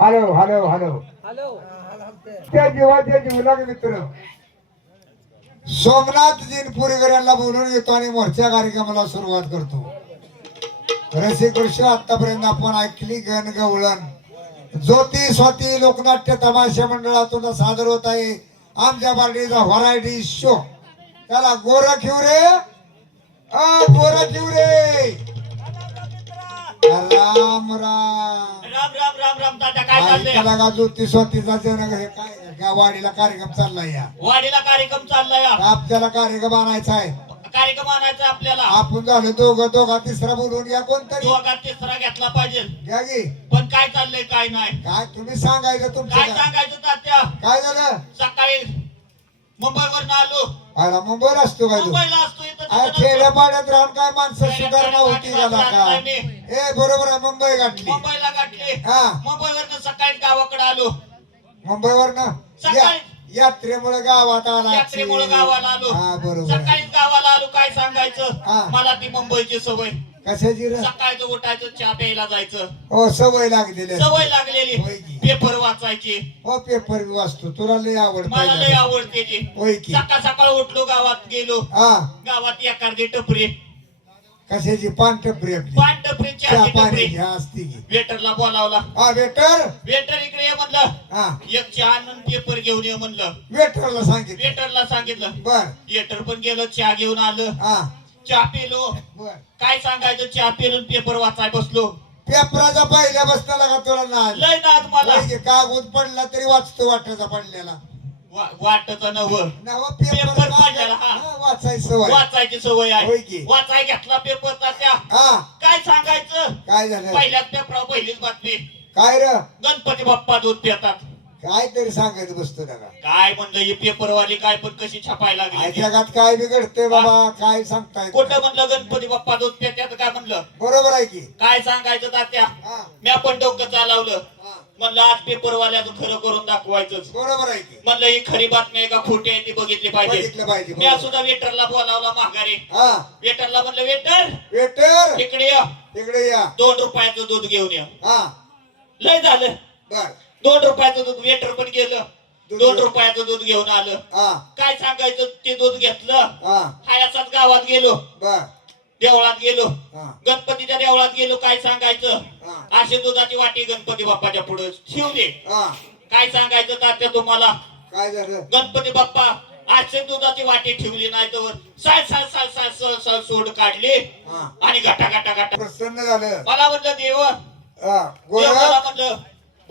हॅलो हॅलो हॅलो त्या जीवाच्या जीवलाग मित्र सोमनाथ जिनपुरीकर यांना बोलून घेतो आणि मोर्चा कार्यक्रमाला सुरुवात करतो. रसिकृष्ण आतापर्यंत आपण ऐकली गण गवळण ज्योती स्वाती लोकनाट्य तमाशा मंडळातून सादर होत आहे आमच्या पार्टीचा व्हरायटी शो. त्याला गोरा खिवरे गोरा खिवरे राम राम राम राम राम राम तात्या काय चाललंय ऐकायला का ज्योती स्वातीचा जन हे काय वाडीला कार्यक्रम चाललाय या वाडीला कार्यक्रम चाललाय आपल्याला कार्यक्रम आणायचा आहे. कार्यक्रम आणायचा आपल्याला आपण झालो दोघा तिसरा बोलून घ्या कोणतरी दोघात तिसरा घेतला पाहिजे घ्या की. पण काय चाललंय काय नाही काय तुम्ही सांगायचं तुमचं काय काय? सांगायचं तात्या काय झालं सकाळी मुंबईवर आलो आला मुंबईला असतो काय तू मुंबईला असतो इथं अरे तिथं खेड्या नसतो. पाड्यात राहून काय माणसं सुधारणा होती झाला का नाही मी. हे बरोबर आहे मुंबई गाठली मुंबईला गाठली हा मुंबईवर सकाळी गावाकडे आलो मुंबईवर ना सकाळी. यात्रेमुळे गावात आला यात्रेमुळे गावाला आलो हा बरोबर आहे. सकाळीच गावाला आलो काय सांगायचं हा. मला ती मुंबईची सवय कशाची रे सकाळचं उठायचं चहा प्यायला जायचं हो सवय लागलेली सवय असते. लागलेली होय की. पेपर वाचायची हो पेपर वाचतो तुला लय आवड मला लय पाहिजे आवडते ती होय की सकाळ सकाळ उठलो गावात गेलो हा गावात एखादी टपरी कशाची पान टपरी आपली पान टपरी चहा चहाची पाणी टपरी घ्या असती की वेटरला बोलावला हा वेटर वेटर इकडे ये म्हणलं हा एक चहा आणि पेपर घेऊन ये म्हणलं वेटरला सांगितलं वेटरला सांगितलं बर वेटर पण गेलो चहा घेऊन आलं हा चहा पिलो बर काय सांगायचं चहा पिलो पेपर वाचाय बसलो पेपराचा पहिल्या बसण्याला का तुला नाही लय नाद मला कागद पडला तरी वाचतो वाटायचा पडलेला वाटत नव नवा पेपर पेपर पडलेला, हा. वाचायची सवय वाचायची सवय होय की. आहे वाचाय घेतला पेपर तात्या हा काय सांगायचं काय झालं पहिल्याच पेपरावर पहिलीच बातमी काय र गणपती बाप्पा दूध पितात काय तरी सांगायचं बसतो त्याला काय म्हणलं ही पेपरवाली काय पण कशी छापायला काय लागली जगात काय बिघडतंय बाबा काय सांगताय कुठं म्हणलं गणपती बाप्पा दूध पितात काय म्हणलं बरोबर आहे की काय सांगायचं तात्या हा मी आपण डोकं चालवलं हा. म्हणलं आज पेपरवाल्याचं खरं करून दाखवायचंच बरोबर आहे की म्हणलं ही खरी बातमी आहे का खोटी आहे ती बघितली पाहिजे बघितलं पाहिजे मी सुद्धा वेटरला बोलावला माघारी हा वेटरला म्हणलं वेटर वेटर इकडे या तिकडे या 2 रुपयाचं दूध घेऊन या हा लय झालं बर 2 रुपयाचं दूध वेटर पण गेलं दूध 2 घेऊन. रुपयाचं दूध घेऊन आलं हा काय सांगायचं ते दूध घेतलं हा हायाचाच गावात गेलो बर देवळात गेलो हा गणपतीच्या देवळात गेलो काय सांगायचं हा अशी दुधाची वाटी गणपती बाप्पाच्या पुढे ठेवू दे हा काय सांगायचं तात्या तुम्हाला काय झालं गणपती बाप्पा आजचे दुधाची वाटी ठेवली नाही तर साल साल साल साल साल साल सोड काढली हा आणि घटा घटा घटा प्रसन्न झालं मला म्हणलं देव हा देव गोळा मला म्हणलं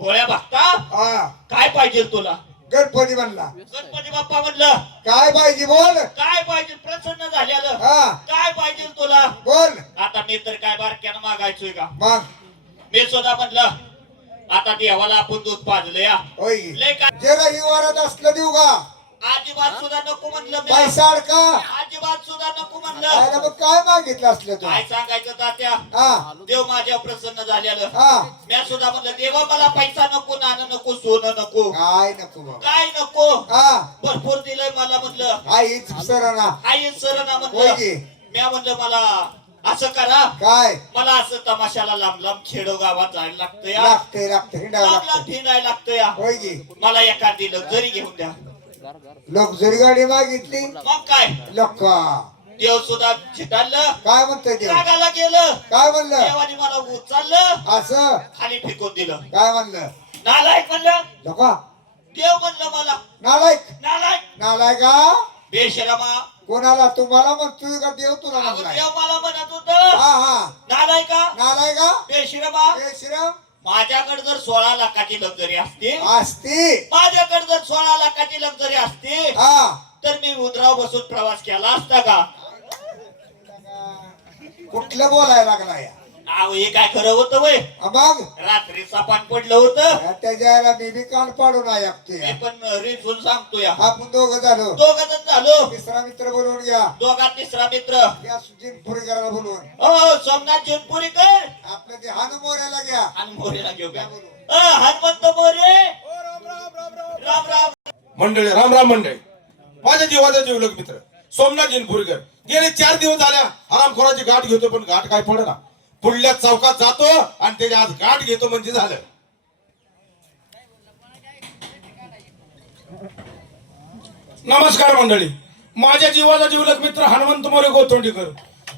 भोळ्या भक्ता हा काय पाहिजे तुला गणपती म्हणला गणपती बाप्पा म्हणलं काय पाहिजे बोल काय पाहिजे प्रसन्न झालेलं हा काय पाहिजे तुला बोल आता मी तर काय बारक्यानं मागायचोय का मग मी सुद्धा म्हणलं आता देवाला आपण दूध पाजलं या होय लय काय जरा ही वरात असलं देऊ का अजिबात सुद्धा नको म्हणलं मी पैसा अडका अजिबात सुद्धा नको म्हणलं आयला मग काय मागितलं असलं तू काय सांगायचं तात्या हा देव माझ्या प्रसन्न झालेलं हा मी सुद्धा म्हणलं देवा मला पैसा नको नाणं नको सोनं नको काय नको बाबा काय नको हा भरपूर दिलंय मला म्हणलं आईच सराना आई सर ना होय म्हणलं की मी म्हणलं मला असं करा काय मला असं तमाशाला लांब लांब खेडो गावात जायला लागतं या लागते लागते हिंडावं लांब लांब लागते फिरायला लागतं या होय की मला एखादी लक्झरी घेऊन द्या लक्झरी गाडी मागितली मग काय लक्का देव सुद्धा चिटाळलं काय म्हणतोय देव रागाला गेलं काय म्हणलं देवाने मला उचललं असं खाली फेकून दिलं काय म्हणलं नालायक म्हणलं लका देव म्हणलं मला नालायक नालायक नालायक का बेशरमा कोणाला तुम्हाला म्हणतोय का देव तुला अगं म्हणलाय देव मला म्हणत होत हा हा नालायका नालायका बेशरमा हे श्रीराम माझ्याकडे जर 16 लाखाची लक्झरी असते असती माझ्याकडे जर 16 लाखाची लक्झरी असते हा तर मी उंदराव बसून प्रवास केला असता का कुठलं बोलायला लागला या अहो हे काय खरं होतं वय मग रात्री सपान पडलं होतं त्याच्या मी बी कान पाडून मी ऐकतोय पण रिझून सांगतो या आपण दोघं झालो दोघं जण झालो तिसरा मित्र बोलवून घ्या दोघात तिसरा मित्र या सुजिन पुरेकराला बोलवून हो सोमनाथ जनपुरीकर आपलं ते हानू मोऱ्याला घ्या आणि मोरेला घेऊ घ्या का बोलवून. हनुमंत मोरे राम राम मंडळी राम राम मंडळी माझ्या जीवाचा जीवलग मित्र सोमनाथ जिनपुरीकर गेले 4 दिवस झाल्या आरामखोराची गाठ घेतो पण गाठ काय पडेना. पुढल्या चौकात जातो आणि त्याच्या आज गाठ घेतो म्हणजे झालं. नमस्कार मंडळी. माझ्या जीवाचा जीवलग मित्र हनुमंत मोरे गोतोंडीकर.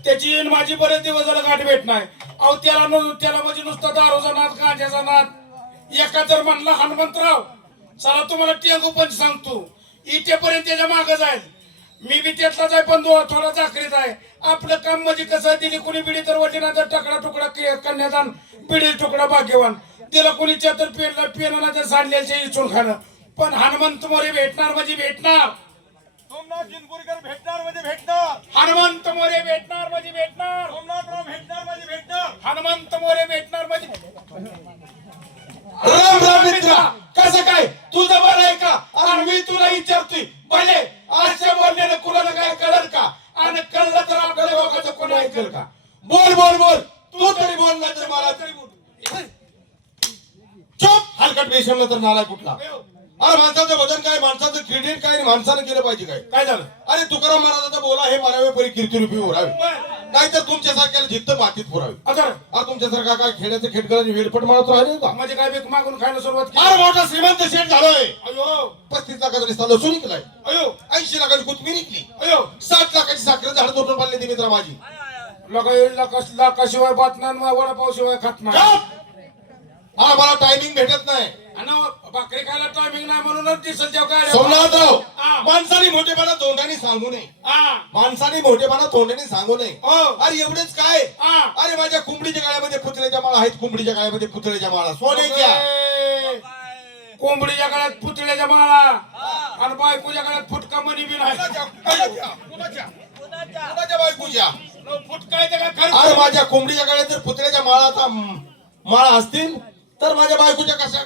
त्याची आणि माझी बरेच दिवस झालं गाठ भेट नाही. अहो त्याला म्हणजे नुसता दारूचा नाद गांजाचा नाद. एका जर म्हणला हनुमंतराव चला तुम्हाला टेंगू पण सांगतो इथेपर्यंत त्याच्या मागे जाईल. मी बी त्यातलाच आहे पण थोडा चाकरीत आहे. आपलं काम म्हणजे कसं दिली कुणी बिडी तर वडिलांचा टकडा तुकडा कन्यादान बिडी तुकडा भाग्यवान दिला कुणी तर पेनला तर सांडल्याचे इचून खाणं. पण हनुमंत मोरे भेटणार म्हणजे भेटणार. सोमनाथ जिनपुरीकर भेटणार म्हणजे भेटणार. हनुमंत मोरे भेटणार म्हणजे भेटणार. सोमनाथराव भेटणार म्हणजे भेटणार. हनुमंत मोरे भेटणार म्हणजे राम राम मित्रा. कसं काय तुझं बरं आहे का? आणि मी तुला विचारतोय भले आजच्या बोलण्याने कुणाला काय कळल का? आणि कळलं तर आपल्या लोकांचं कोणी ऐकल का? बोल बोल बोल. तू तरी बोल नाही तर मला तरी बोल. चुप. हलकट बेशमला तर नालाय कुठला. अरे माणसाचं वजन काय, माणसाचं क्रेडिट काय, माणसानं केलं पाहिजे काय? काय झालं? अरे तुकाराम महाराजाचा बोला हे मारावे परी कीर्ती रूपी ओढावे. नाहीतर तुमच्यासारख्याला जिद्द मातीत पुरावे. आता तुमच्यासारखा काय खेड्याचं खेटकळाची वेळपट मारत राहिले का? म्हणजे काय भीक मागून खायला सुरुवात फार केली? मोठा श्रीमंत शेठ झालोय. अयो 35 लाखाचा रिस्ता लसूण केलाय. अयो 80 लाखाची कोथमीर निघली. अयो 60 लाखाची साखर झाड तोडून पाडली ती मित्रा माझी. लाखाशिवाय बात नाही वडापाव शिवाय खात नाही. चुप! हा मला टायमिंग भेटत नाही. आणि भाकरी खायला टायमिंग नाही म्हणूनच दिसल जेव्हा काय सोमनाथराव हा. माणसाने मोठेपणा तोंडाने सांगू नये. हा. माणसाने मोठेपणा तोंडाने सांगू नये. हो. अरे एवढेच काय? हा. अरे माझ्या कोंबडीच्या गाळ्यामध्ये पुतळ्याच्या माळा आहेत. कोंबडीच्या गाळ्यामध्ये पुतळ्याच्या माळा सोन्याच्या. ए, कोंबडीच्या गळ्यात पुतळ्याच्या माळा आणि बायकोच्या गळ्यात फुटका मणी बी नाही. कुणाच्या बायकोच्या? फुटका येते का अरे खरं? माझ्या कोंबडीच्या गळ्यात जर पुतळ्याच्या माळाचा माळा असतील तर माझ्या बायकोच्या कशा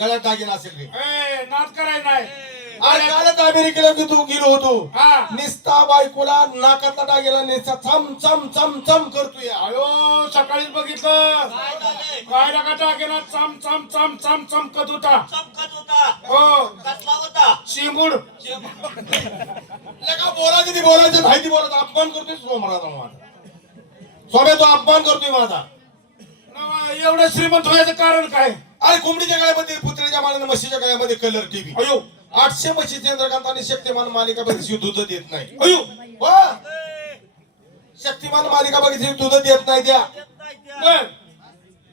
गळ्यात दागिना असेल रे? ए, नाद करायला नाही. अरे कालच अमेरिकेला तू गेलो होतो. हा. निस्ता बायकोला नाकातला दागिना निस्ता चम चम चम चम करतोय. अयो सकाळीच बघितलं काय नका टाकेना चम चम चम चम चमकत होता. चमकत होता. हो कसला होता? शिंबूड. का बोलायचं ती बोलायचं माहिती बोलत अपमान करतोय सोमराजा माझा. सोम्या तो अपमान करतोय माझा. एवढं श्रीमंत व्हायचं कारण काय? अरे कोंबडीच्या गळ्यामध्ये पुतळ्याच्या माळाने म्हशीच्या गळ्यामध्ये कलर टीव्ही. अयो 800 म्हशी चंद्रकांत आणि शक्तिमान मालिका बघितली दूध देत नाही. अयो वा! शक्तिमान मालिका बघितली दूध देत नाही त्या. बर.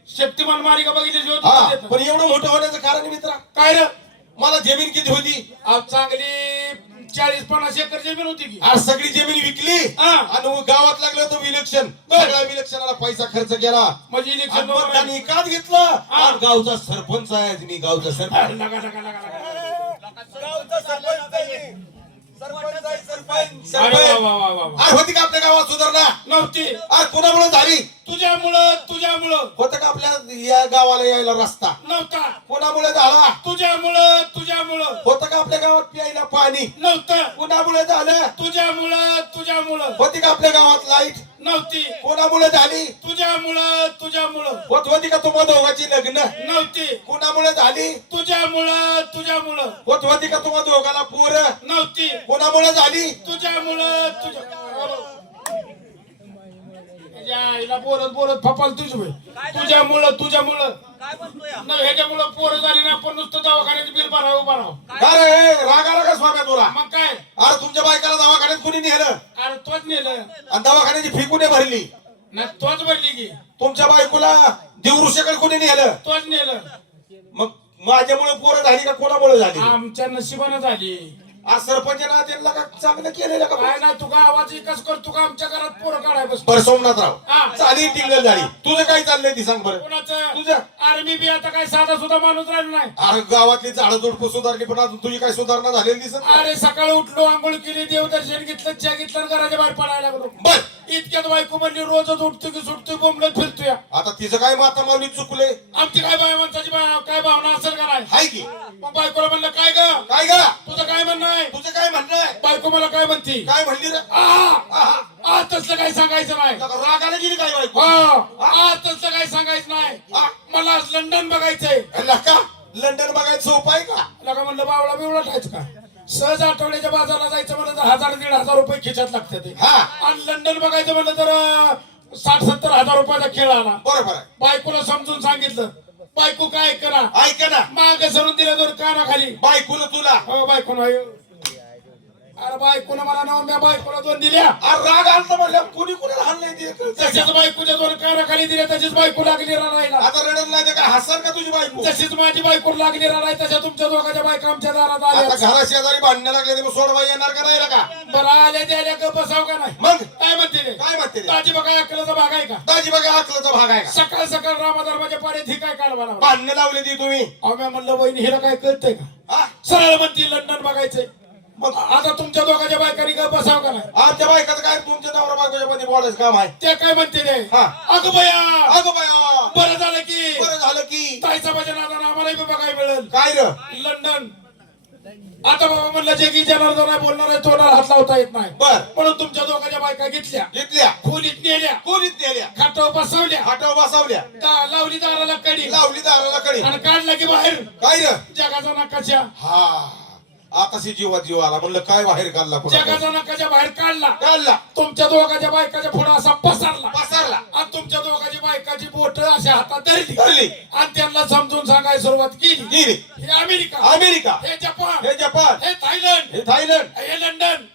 शक्तिमान मालिका बघितली हा होती. पण एवढं मोठं होण्याचं कारण मित्रा काय रे? मला जमीन किती होती? अहो, चांगली 40-50 एकर जमीन होती की. आज सगळी जमीन विकली हा. आणि गावात लागलं तो विलक्षण. सगळ्या विलक्षणाला पैसा खर्च केला. म्हणजे आणि इलेक्शन मग त्यांनी एकाच घेतलं. हा. आणि गावचा सरपंच आहे मी गावचा सरपंच. लगा लगा लगा लगा. गावचा सरपंच आहे मी. सरपंच आहे, सरपंच अरे वा सरपंच. वा वा वा वा. अरे होती का आपल्या गावात सुधारणा? नव्हती. अरे कोणामुळे झाली? तुझ्यामुळं होतं का आपल्या या गावाला यायला रस्ता? नव्हता. कोणामुळे झाला? तुझ्यामुळं होतं का आपल्या गावात प्यायला पाणी? नव्हतं. कोणामुळे झालं? तुझ्यामुळं होती का आपल्या गावात लाईट? नव्हती. कोणामुळे झाली? तुझ्यामुळं होती का तुम्हा दोघांची लग्न? नव्हती. कोणामुळे झाली? तुझ्यामुळं होती का तुम्हा दोघांना पोर? नव्हती. कोणामुळे झाली? तुझ्यामुळं आईला बोलत बोलत फपाल तुझ्यामुळं काय म्हणतोय? ह्याच्यामुळं पोरं झाली ना पण नुसतं दवाखान्यात बिल भरावं उभा राहावं. अरे राग आला का स्वाम्या तुला? मग काय? अरे तुमच्या बायकाला दवाखान्यात कोणी नेलं? अरे तोच नेलं आणि दवाखान्याची फी कुठे भरली? ना तोच भरली की. तुमच्या बायकोला देवऋषाकडे कोणी नेलं? तोच नेलं. मग माझ्यामुळे पोरं झाली का कोणामुळे झाली? आमच्या नशिबानं झाली. आज सरपंचाला त्यांना का चांगलं केलेलं का? काय नाही तू का आवाज विकास करतो का आमच्या घरात पोरं काढाय बस. बरं सोमनाथराव हा. चाली टिंगल झाली. तुझं काय चाललंय ती सांग बरं. कोणाचं? तुझं. अरे मी बी आता काय साधा सुद्धा माणूस राहिलो नाही. अरे गावातली झाडं झुडपं सुधारली पण अजून तुझी काय सुधारणा झालेली दिसत नाही. अरे सकाळी उठलो आंघोळ केली देवदर्शन घेतलं चहा घेतलं आणि घराच्या बाहेर पडायला लागलो. बर इतक्यात बायको म्हणली रोजच उठतो की सुटतोय बोंबलत फिरतोय. आता तिचं काय माता माऊली चुकले? आमची काय बाय माणसाची काय भावना असेल का नाही? हाय की मग बायकोला म्हणलं काय ग काय गा? तुझं काय म्हणणं आहे? तुझं काय म्हणणं आहे? बायको मला काय म्हणती? काय म्हणली रे? तसलं काही सांगायचं नाही. रागाला गेली काय बायको? तसलं काही सांगायचं नाही. हा? मला आज लंडन बघायचंय. लका लंडन बघायचं सोपं आहे का? लगा म्हणलं बावळा बिवळा ठायचं का? सहज आठवड्याच्या बाजाराला जायचं म्हणलं तर 1000-1500 रुपये खिशात लागतात ते. हा. आणि लंडन बघायचं म्हणलं तर 60-70 हजार रुपयाचा खेळ आला. बरोबर आहे. बायकोला समजून सांगितलं, बायको काय करा ऐक ना, माग सरून दिलं दोन कानाखाली. बायकोला तुला हो बायकोनं अरे बायकोनं मला नाव म्या बायकोला 2 दिल्या. अरे राग आलता म्हणलं कोणी कोणाला हाल नाही दिलं. तशाच बायकोच्या 2 कानाखाली दिल्या, तशीच बायको लागली रडायला. आता रडत नाही तर काय हसन का तुझी बायको? तशीच माझी बायको लागली रडायला. तशा तुमच्या दोघांच्या बायका आमच्या दारात आता आल्या. घरा शेजारी भांडणं लागले तर सोडवा येणार का नाही का? बरं आल्या ते आल्या गप्प बसाव का नाही? मग काय म्हणते ते? काय म्हणते ते? दाजी बघा अकलाचा भाग आहे का? दाजी बघा अकलाचा भाग आहे का? सकाळ सकाळ रामाधर्माच्या पाण्यात ही काय काढ मला. भांडणं लावली ती तुम्ही. आम्ही म्हणलं बहिणी हिला काय कळतंय का? हा? सरळ म्हणती लंडन बघायचंय. मग आता तुमच्या दोघांच्या बायकांनी गप्प बसाव का नाही? आमच्या बायकाचं काय तुमच्या नवरा बायकोच्या मध्ये बोलायचं काम आहे? ते काय म्हणते ते? हा. अगं बया अगं बाया, बरं झालं की बरं झालं की. ताईचा भजन आता आम्हालाही बघायला मिळेल. काय र? लंडन. आता बाबा म्हणलं जे की जनार्दन नाही बोलणार आहे तोंडाला हात लावता येत नाही. बर. म्हणून तुमच्या दोघांच्या बायका घेतल्या, घेतल्या, खोलीत नेल्या, कोणीच नेल्या, खाटावर बसवल्या, हाटावर बसावल्या, लावली दाराला कडी लावली दाराला कडी. आणि काढला की बाहेर काय र? जगाचा नकाशा. हा, आकाशी जीवात जीव आला. म्हणलं काय बाहेर काढला पुन्हा? जगाचा नकाशा बाहेर काढला. काढला, तुमच्या दोघांच्या बायकाच्या पुढे असा पसरला पसरला, आणि तुमच्या दोघांची बायकाची बोट अशा हातात धरली धरली. आणि त्यांना समजून सांगायला सुरुवात केली. गेली. हे अमेरिका, अमेरिका, हे जपान, हे जपान, हे थायलंड, हे थायलंड, हे लंडन.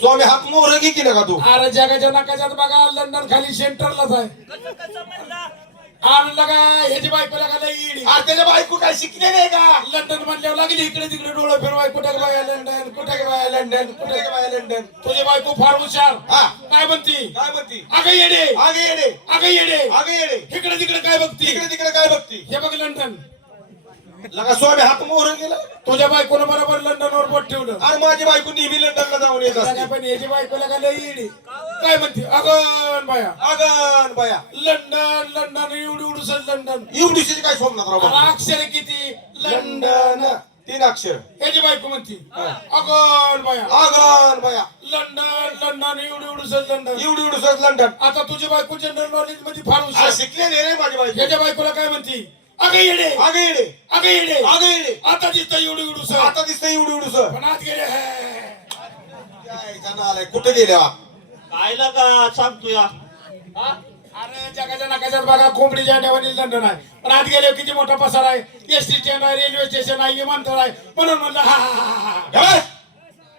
स्वामी हात मोर केलं का तू? अरे जगाच्या नकाशात बघा लंडन खाली सेंटरलाच आहे. आणलं का ह्याची बायको लागायला ईडी. अरे त्याच्या बायको काय शिकले नाही का? लंडन म्हणल्यावर लागली इकडे तिकडे डोळं फिरवाय. कुठे बाया लंडन, कुठे बाया लंडन, कुठे कुठे का बाया लंडन? तुझी बायको फार हुशार. हा. काय म्हणती? काय म्हणती? अगं येडे, आगे येडे, अगं येडे, आगे येडे, इकडे तिकडे काय बघती? इकडे तिकडे काय बघती? हे बघ लंडन. लगा स्वामी हात मोर गेला. तुझ्या बायकोनं बरोबर लंडनवर बोट ठेवलं. अरे माझी बायको नेहमी लंडनला जाऊन येत असते. पण याची बायको लागायला ईडी. काय म्हणते? अगं बाया अगं बाया, लंडन लंडन एवढी उडूसच लंडन. एवढीशी काय सोमनाथ राव? अरे अक्षर किती? लंडन, 3 अक्षर. याची बायको म्हणती अगं बाया अगं बाया, लंडन लंडन एवढी उडूसच लंडन. एवढी उडूसच लंडन. आता तुझी बायको जनरल नॉलेज मध्ये फार अरे हुशार. शिकलेली रे माझी बायको. याच्या बायकोला काय म्हणती? अगं येडे, आगे येडे, अगं येडे, आगे येडे. आता दिसतं एवढी उडूस. आता दिसतं एवढी उडूस. पण आत गेले आलाय कुठे गेल्या? काय का सांगतो या? अरे जगाच्या नकाशात बघा कोंबडीच्या अंड्यावानी लंडन आहे. पण आत गेले किती मोठा पसार आहे. एसटी स्टँड आहे, रेल्वे स्टेशन आहे, विमानतळ आहे. म्हणून म्हणलं हा हा हा हा.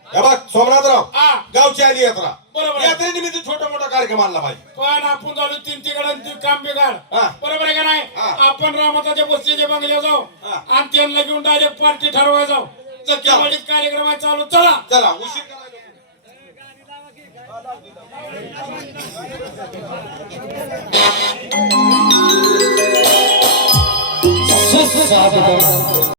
हे बघ सोमनाथराव, हा गावची आली यात्रा. बरोबर. यात्रेनिमित्त छोटा मोठा कार्यक्रम आणला पाहिजे. पण आपण झालो 3 तिकडं काम बिघाड. हा. बरोबर आहे का नाही? हा. आपण रामाताच्या बसतीच्या बंगल्या जाऊ हा. आणि त्यांना घेऊन डायरेक्ट पार्टी ठरवायला जाऊ. जर कार्यक्रम आहे चालू चला. चला उशीर करायला. सुस्वागतम.